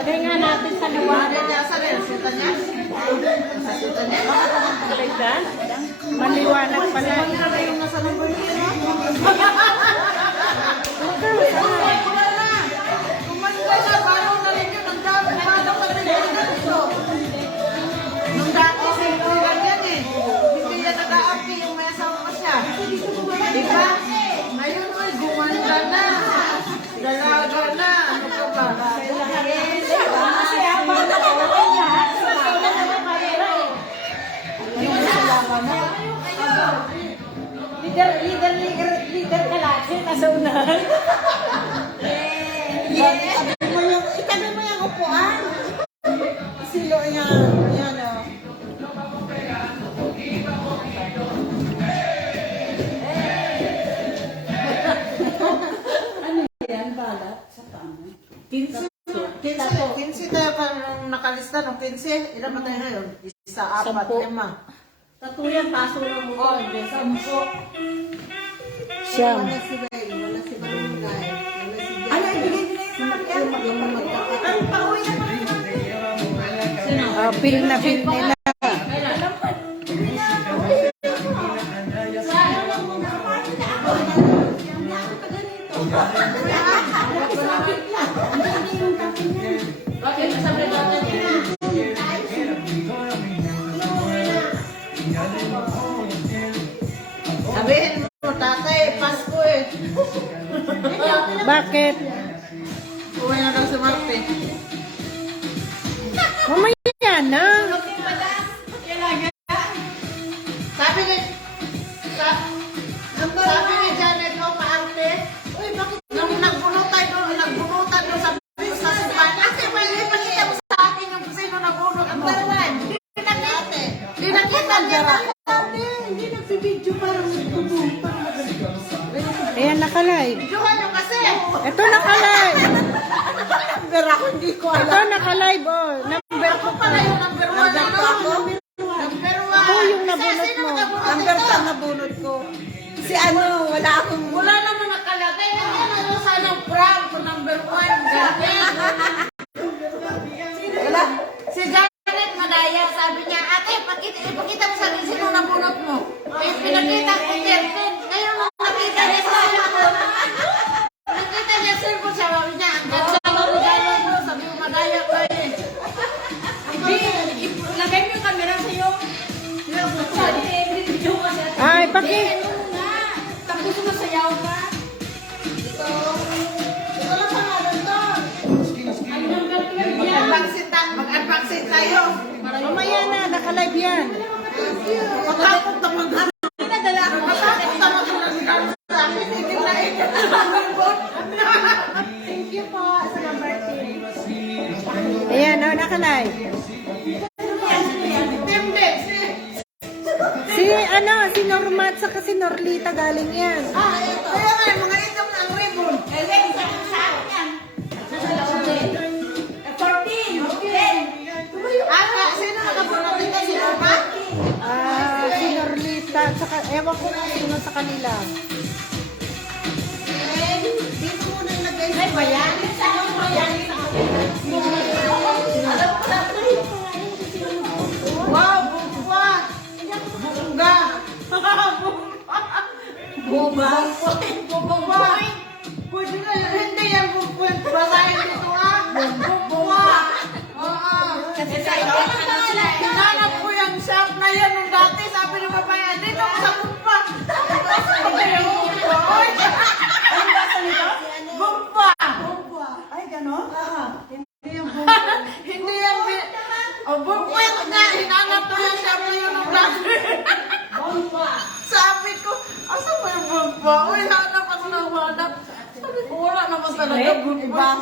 Lagay nga natin sa liwanag. Maliwanag pala. Nung dati simple lang yan eh. Hindi yan nag-aapi yung may asawa pa siya. Diba? Ngayon ay gumanda na. Dalaga na. Ano ka ba? Kasi habang nakakita niya, sa kanya na karera eh. Leader ka lagi, nasa unahan. Itabi mo yung upuan. Silo yan. Yan o. Kinsi tayo pa nung nakalista nung 15. Ilan ba tayo ngayon? Isa, apat, 5. Tatuyan, paso lang mo ko. 10. Siyam. Wala si Bay, wala si Barangay, wala si Jay. Ano, ibigay nila yung sasakyan? Yung magkakataon. Pauwi na pa. Feel na feel nila. Sabihin mo, tatay, Pasko eh. Bakit? Uwi na daw si Marte. Mamaya na. Sabi ni, sabi ni Janet, no, paarte. Uy, bakit nung nagbunutan doon sa simbahan? Kasi may ipakita mo sa akin yung sino nabunot. Ang daralan. Hindi nakita niya. Hindi nagbibidyo parang nagbubuntang. Ayan, nakalive. Videohan nyo kasi. Ito nakalive. Pero ako hindi ko Ito alam. nakalive, oh. Number Ako pala yung number 1. Number 1. Ako yung nabunot mo. Number 10 nabunot ko. Si ano, wala akong... Wala naman nakalagay. Ano sanang prank ko number 1. Wala. Si Janet Madaya, sabi niya, ate, ipakita mo sa akin sino nabunot mo. Eh, pinakita ko 13. Ngayon nung nakita niya sa cellphone. Nakita niya sa cellphone, sabi niya, ang ganda ng regalo mo. Sabi mo, Madaya ka eh. Lagay mo yung camera sa'yo. Ay, paki. Tapos sumasayaw ka. Ito lang pangalan doon. Mag-unboxing tayo. Mamaya na, nakalive yan. Matakot na mag-ano. Matakot na mag-ano sa akin. Ikit na ikit. Thank you po sa number 10. Ayan, oh, nakalive. Si Norma at saka si Norlita galing yan. Kaya nga, mga itong ang ribbon. Sa akin yan. 14. Sino nakabunod dito? Si Norma? Si Norlita at saka, ewan ko kung sino sa kanila. Dito muna ilagay. Ay, bayan? Saan yung bayan? Wow, bumba! Bumba! Bumba! Bumba! Pwede na yun. Hindi yan bumba. Basahin dito ha. Bumba! Oo. Hinanap ko yung shop na yan nung dati. Sabi ng babae, dito ko sa bumba. Bumba! Ay, gano'n? Hindi yan. O, bumwit nga. Hinanap ko yung shop na yun nung dati. Sabi ko, asa ba yung bumba? Uy, hanap ako ng hanap. Sabi ko, wala naman talaga bumba.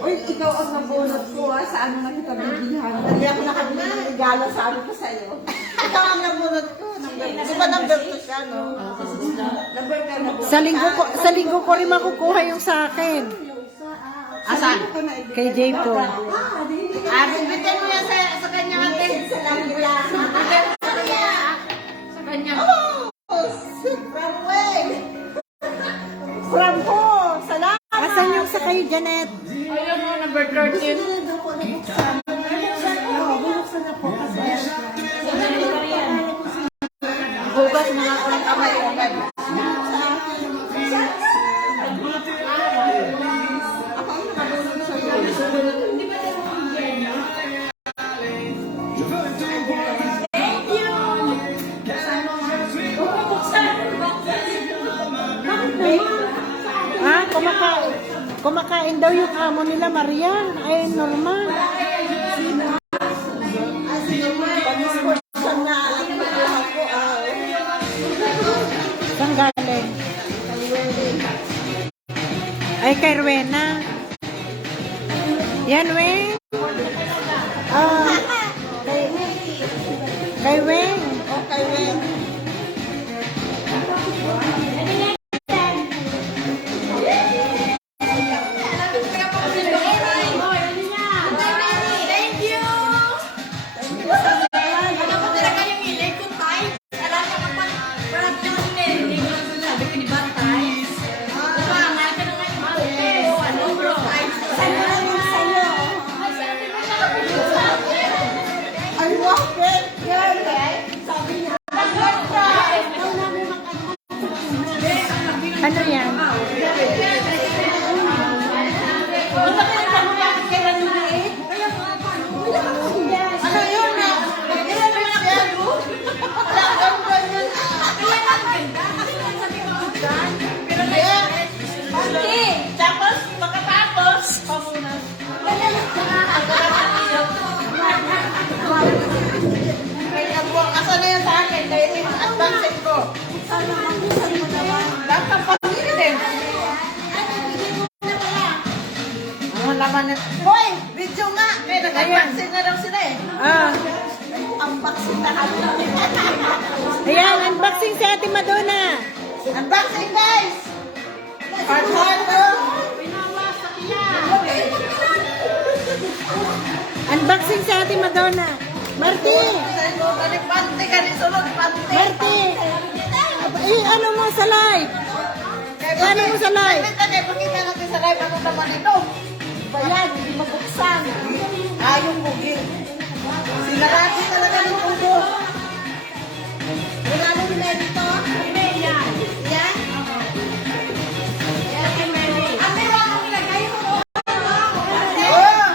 Uy, ikaw ang nabunot ko ha. Saan mo na kita bibilhan? Hindi ako nakabili ng regalo, sabi ko sa'yo. Ikaw ang nabunot ko. Di ba number 2 siya, no? Number 10 na po. Sa linggo ko rin makukuha yung sa akin. Asan? Kay Jay po. Bitin mo yan sa kanya, ate. Sa kanya. From where? From who? Salamat. Asan yung sa kayo, Janet? Ayun mo, number 13. Bukas mga ulang kamay. Ah, kumakain daw yung amo nila, Maria. Ay, normal. Saan galing? Ay, kay Rowena. Yan, Weng. Ah, kay Weng. Okay, Wen. Thank you! Alam mo talaga yung ilig ko, Tay? Alam mo naman, parang yung ilig ko, sabi ko ni Batay. Diba, mahal ka naman yung ate. Ano, bro? Sa'yo lang yung sa'yo. Ay, sabi mo siya sa akin. Ay, bakit? Yan, sabi niya. Ano yan? Ano yun na? Kaya naman ako. Wala kang ganyan. Kaya lang ganda. Kasi nasabi ko dyan. Pero okay. Tapos, pagkatapos, pamunas. Kaya po, asa na yan sa akin? Dahil yung advanced ko. Dapat pag-ilim. Ang laman na. Hoy! Video nga! May nag-unboxing na daw sila eh. Ah, Unboxing na kami. ayan, unboxing si Ate Madonna. Unboxing guys! Parhado! Unboxing si Ate Madonna. Marty! Pante ka ni sunod, pante! Marty! Ano mo sa live? Ano mo sa live? Pakita natin sa live ano naman ito. Bayan, hindi mabuksan. Yung bugil. Sinarati talaga ng ubo. Wala mo nila dito? Yan? Yan? Ate, wala mo nilagay mo. Oh!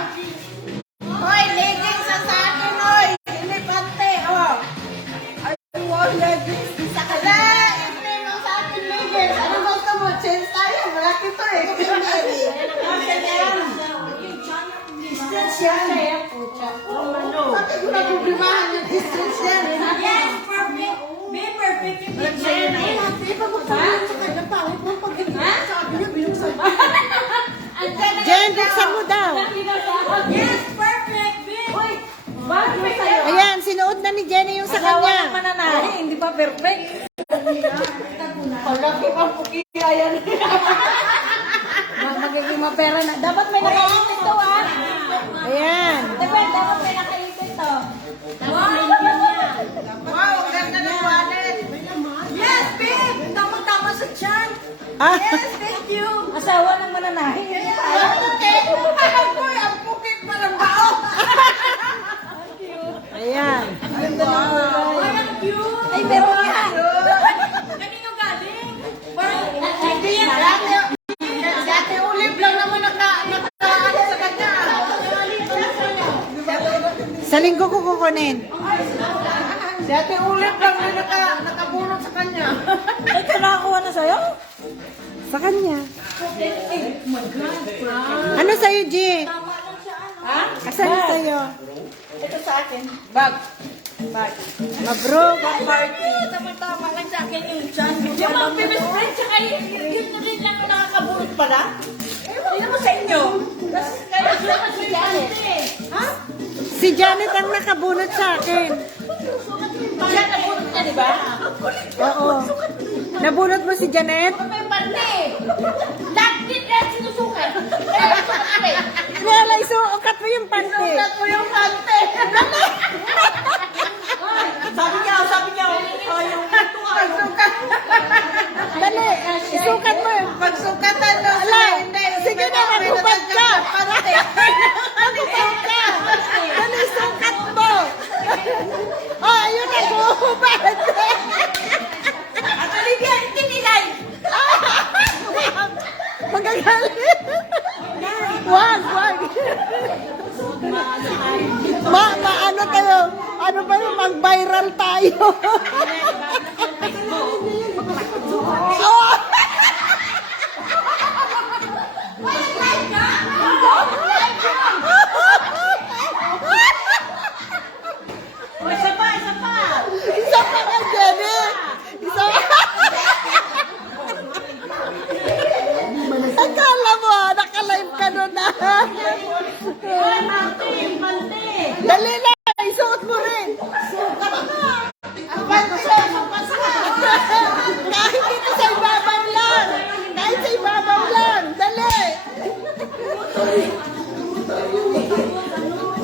Hoy, leggings sa akin, hoy! Hindi pante, oh! Ay, wow, leggings. Sa kala, hindi mo sa akin leggings. Ano gusto mo? Change tayo. Malaki to eh. Distance yan. Bakit ko nagublimahan yung distance yan? Yes, perfect. Be perfect yung distance. Ate, pagpapalala sa kanya pa. Huwag mong pag-ibig. Sabi niya, binuksan. Jen, buksan mo daw. Yes, perfect. Be. Uy, perfect. Ayan, sinuot na ni Jenny yung sa kanya. Mananahi, hindi pa perfect. Pagkaki pang pukira yan. Magiging mapera na. Dapat may nakaipit to, ah. Ayan. Dapat may nakaipit to. Wow, ang ganda ng wallet. Yes, babe! Tama-tama sa tiyan. Ah, Thank you. Asawa ng mananahi. Ang pukit. Ang pukit pa ng bao. ayan. Ay, ang cute. Ay, pero yan. Kanino galing? Parang, Hindi yan. Dati ulip lang naman nakaano sa kanya. Sa linggo ko kukunin. Dati ulip lang na nakabunot sa kanya. ay, nakakuha na sa'yo? Sa kanya. Ano sa'yo, G? Ha? Asan yung sa'yo? Ito sa akin. Bag. Mabrok. Party. Tama-tama lang sa akin yung tiyan. Yung mga baby friend, tsaka yun na rin lang nakakabulot pala. Ayun mo sa inyo. Kaya dapat si Janet. Ha? Si Janet ang nakabunot sa akin. Siya nabulot niya, di ba? Oo. Nabunot mo si Janet? May pante. Lahat din lahat sinusukat. Kaya sukat pa eh. Nela, isuukat mo yung pante. Sukat mo yung pante. Sabi niya, oh, yung pagsukat. Dali, isukat mo. Pagsukatan no. Ala, sige na, magubad ka. Magubad ka. Dali, sukat mo. Oh, ayun na, gubad. At Olivia, hindi nilay. Magagalit. Wag. Ano tayo? Ano ba yung mag-viral tayo? Oh! Isa pa. Isa pa ka, Jenny! Isa pa! Akala mo, naka-live ka nun na. Pante. Dali na, isuot mo rin. Kahit dito sa ibabaw lang. Kahit sa ibabaw lang. Dali.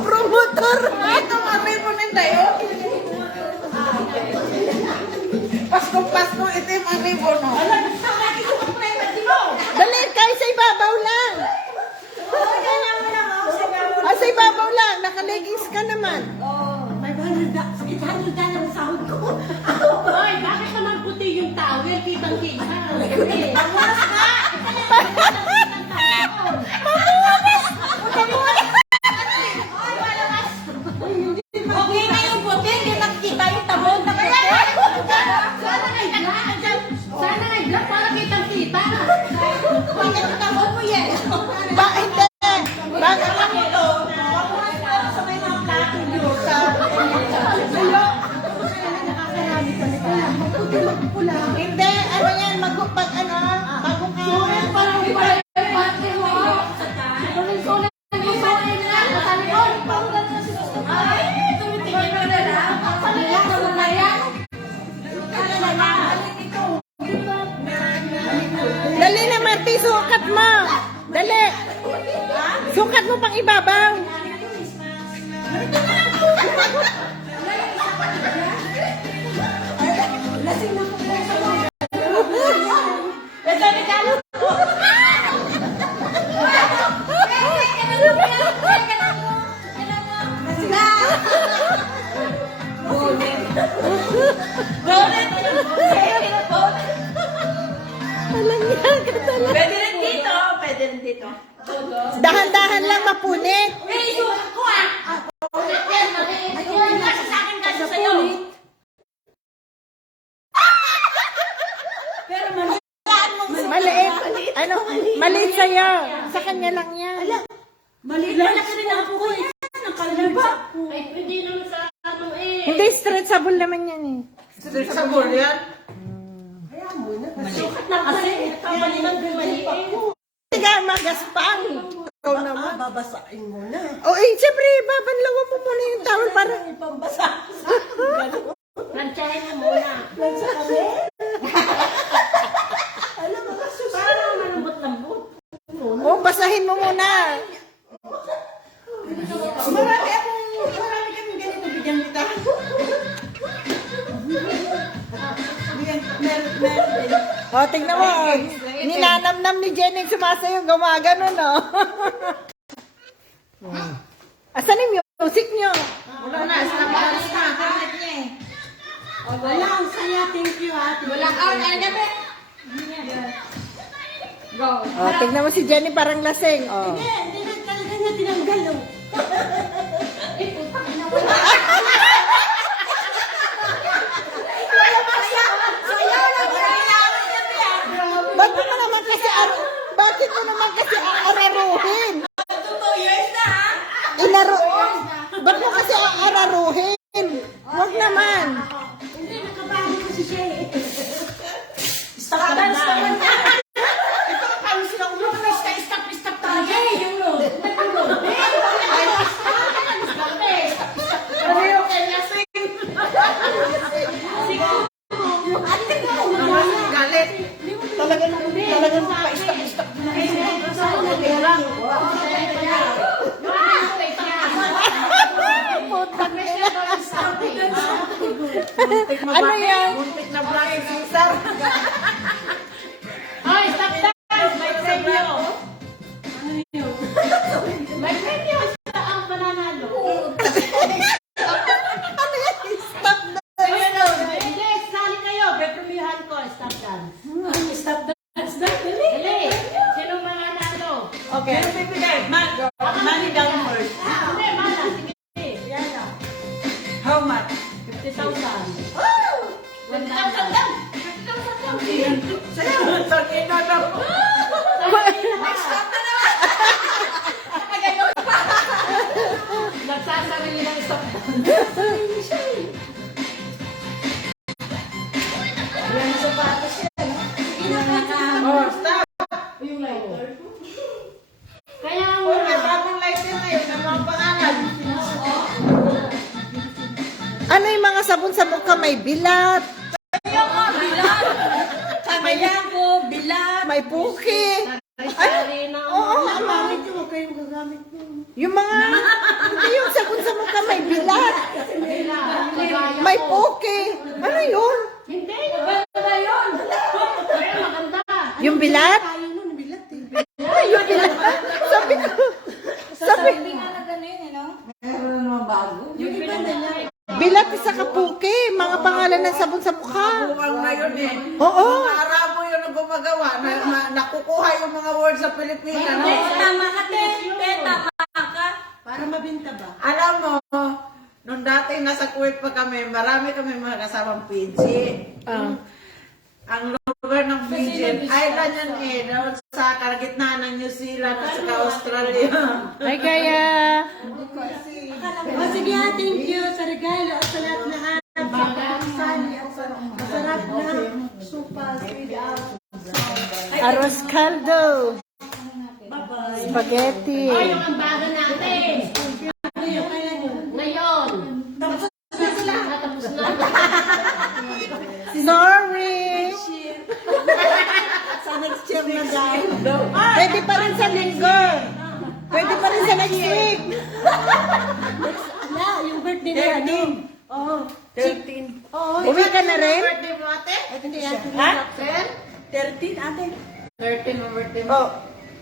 Promotor. Ito mami mo na tayo. Pasko, ito yung mami mo no. Dali, kahit sa ibabaw lang. Sa ibabaw lang. Naka-leggings ka naman. Hoy, bakit naman puti yung towel? Kitang-kita. Okay na yung puti, hindi nakikita yung tabon. Sana nag-vlog para kitang-kita. Bakit yung tabon mo yan? Hindi. Bakit? Hindi, ano yan, magpag ano, bagong Parang wala yung pante mo. Sulit-sulit yung pante nila. Sa likod, paulan na sinusunod. Ay, tumitingin mo na lang. Paliyak mo na yan. Dali na, Marty, sukat mo. Dali. Sukat mo pang ibabaw. Ito, regalo. Alam niya ka talaga. Pwede rin dito. Dahan-dahan lang mapunit. Eh, isukat ko ah. Ayun, kasi sa akin kasi sa'yo. Pero Maliit. Ano? Maliit sa'yo. Sa kanya lang yan. maliit lang kasi rin ako ko eh. Nakaliba. Ay, hindi naman sa ano eh. Hindi, stretchable naman yan eh. Sa board yan. Sukat lang kasi. Kamali lang maliit. Hindi ka magaspang. Ikaw naman. Babasain mo na. O eh, siyempre, babanlawan mo muna yung towel para... Pambasa. Planchahin mo muna. Parang malambot-lambot. O, basahin mo muna. Marami kami ganito bigyan kita. O, tignan mo. Ninanamnam ni Jenny sumasayo. Gumagano, no? Asan yung music nyo? Wala na, stop na. Kahit niya eh. Wala, ang saya. Thank you ate. Wala ka, ano gabi? O, tignan mo si Jenny parang lasing. O. Hindi na talaga niya tinanggal. Oh. Bakit mo naman kasi aararuhin? 2 years na ha? Ba't mo kasi aararuhin? Huwag naman. Hindi, nakabahan kasi siya eh. Stop naman na. Ito, kalis lang mo. Stop tayo eh. Yung no. Ano yung kanya sing? Sige. Talagang pa-stop. Ano yan? Muntik na black si Cesar. Ay, stop that! May premyo! May premyo sa ang pananalo. Ano yan? Stop na. Hindi, sali kayo. Bepremyohan ko. Stop dance. Stop dance na. Dali. Sino mananalo? Okay. Money down first. Hindi, mana. Sige. Yan na. How much? 50,000. 20,000 lang. 50,000 lang. Sige na daw. Stop na naman. Nagsasarili ng stop dance. Yan sa patos yan. Oh, stop. Yung lighter. Kaya Uy, may bagong lighter na yun. Ano ang pangalan? Ano yung mga sabon sa mukha? May bilat, Kamayago, bilat. may puki. Ay, Oo, gamit mo. Kayo gagamit mo. yung mga, hindi yung sabon sa mukha, may bilat, may puki. Ano yun? Hindi, maganda yun. Kaya maganda. Yung bilat? Tayo nun, bilat eh. Ay, yung bilat. Sabi ko, sabi, Meron naman bago. Yung iba nila. bilat sa kapuki, mga pangalan ng sabon sa mukha. Buwang na yun eh. Oo. Mga Arabo yun ang gumagawa. Nakukuha yung mga words sa Pilipinas. Tama ka, te. Tama ka. Para mabinta ba? Alam mo, nung dati nasa Kuwait pa kami, marami kami mga kasamang PG. Ang lugar ng PG, island yan eh, doon sa kalagitnaan ng New Zealand at saka Australia. Ay, kaya. O sige, thank you sa regalo at sa lahat-lahat. Masarap na. Supas, Arroz caldo. Spaghetti. Ay, yung ambaga natin. Ngayon. Tapos na sila. Tapos na. Sorry. Sa next year na daw. Pwede pa rin sa linggo. Pwede pa rin sa next week. Wala, yung birthday na ano. Oo. 13. Uwi ka na rin? Birthday mo ate? Hindi yan. Ha? 13, ate. 13 mo birthday mo. Oh.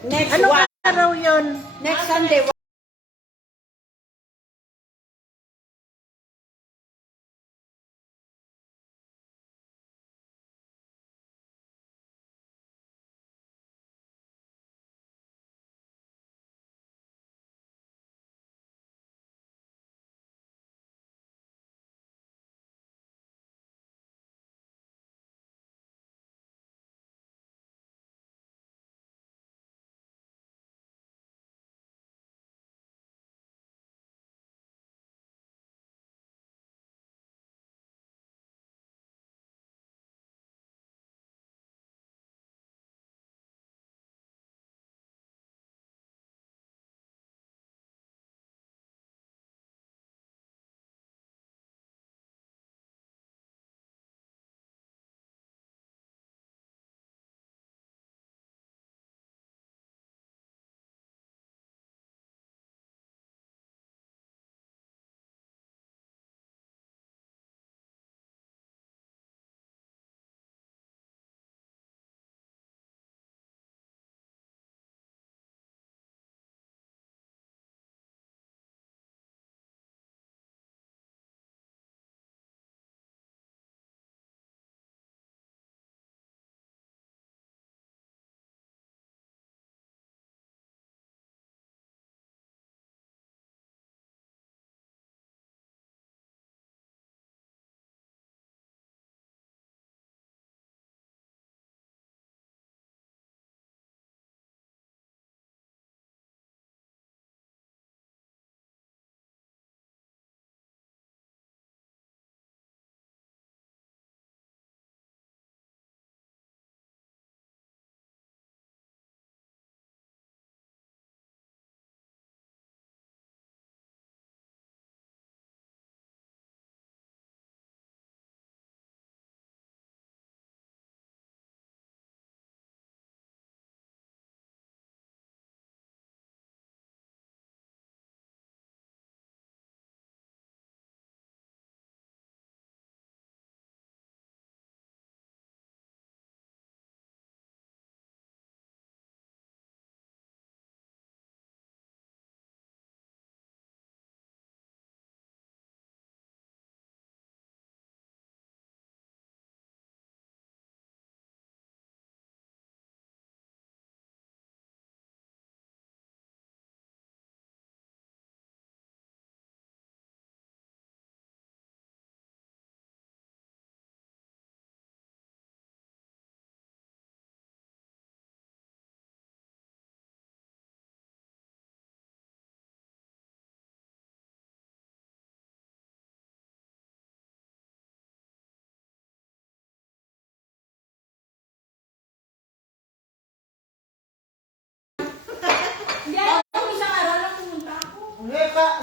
Next Anong araw yun? Next Sunday.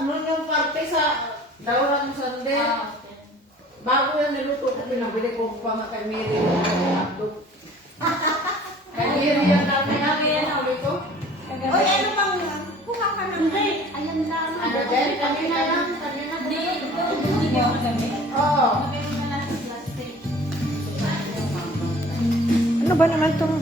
nung yung parte sa Daurang Sunday, bago yan niluto ko, pinabili ko pa nga kay Mary. Kay Mary yan dami namin, sabi ko. Oy, ano bang kuha ka ng Ayan lang. Ano dyan, kanina lang, kanina. Hindi ko kami. Oo. Kami na lang sa plastic. Ano ba naman itong